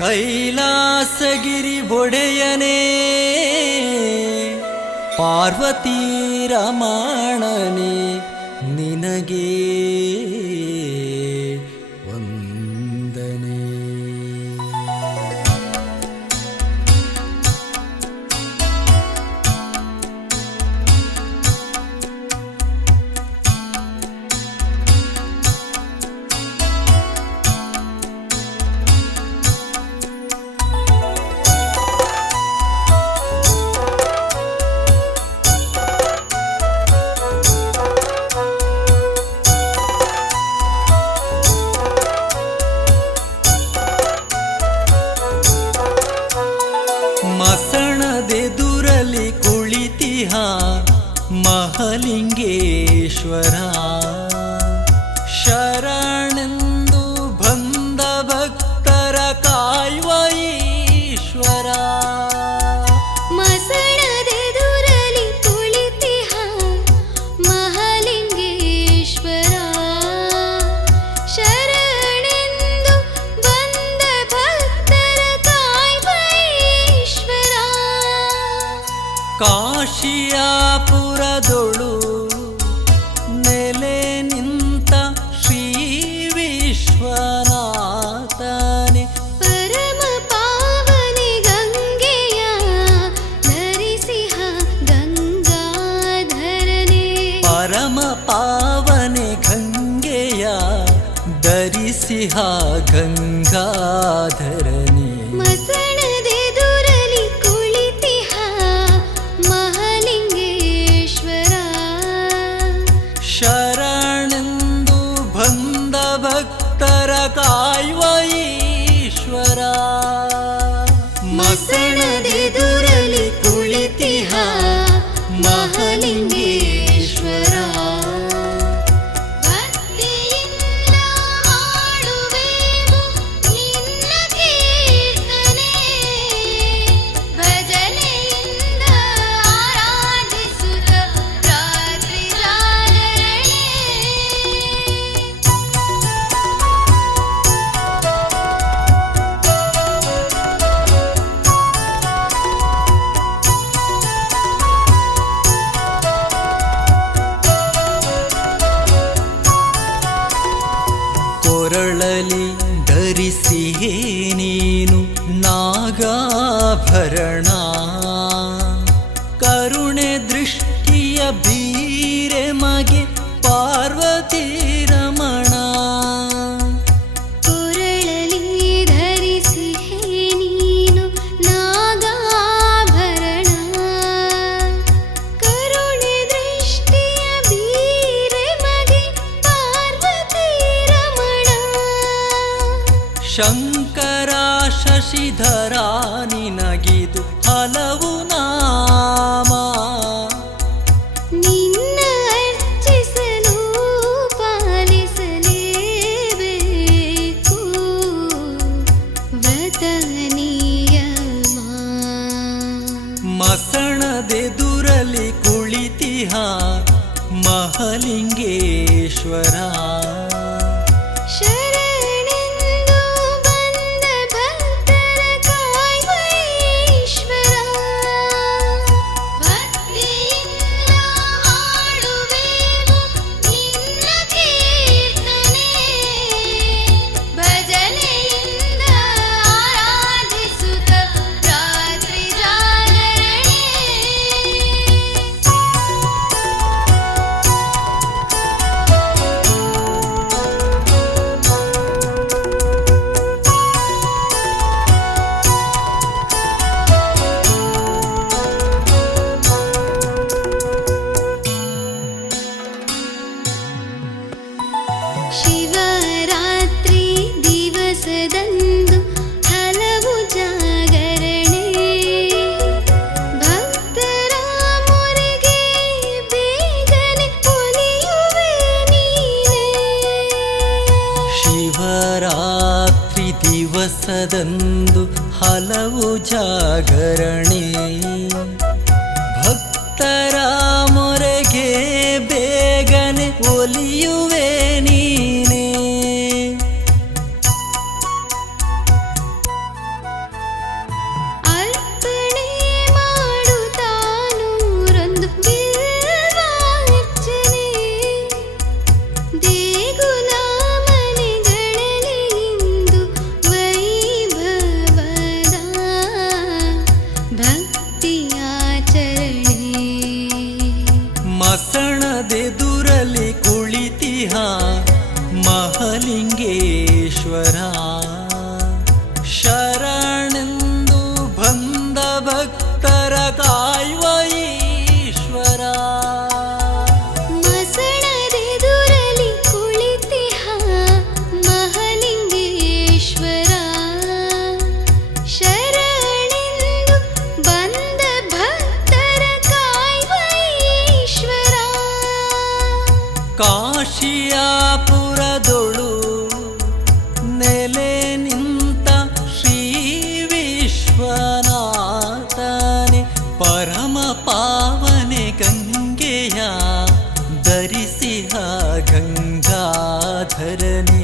കൈലാസഗിരി ഒടയനേ പാർവതീരമാണനേ നിനഗേ महालिङ्गेश्वरा ಕಾಶಿಯಾಪುರದೊಳು ನೆಲೆ ನಿಂತ ಶ್ರೀ ವಿಶ್ವನಾಥನೆ. ಪರಮ ಪಾವನಿ ಗಂಗೆಯ ನರಸಿಂಹ ಗಂಗಾಧರನೆ. ಪರಮ ಪಾವನಿ ಗಂಗೆಯ ದರಿಸಿಹ ಗಂಗಾ ईश्वरा मसे ಕೊಡಲಿ ಧರಿಸಿಯೇ ನೀನು ನಾಗಾಭರಣ. ಶಂಕರ ಶಶಿಧರ ನಿನಗಿದು ಹಲವು ಹಲವು ಜಾಗರಣೆ. ಭಕ್ತರ ಮೊರೆಗೆ ಬೇಗನೆ ಒಲಿಯು ಗಂಗಾಧರನೆ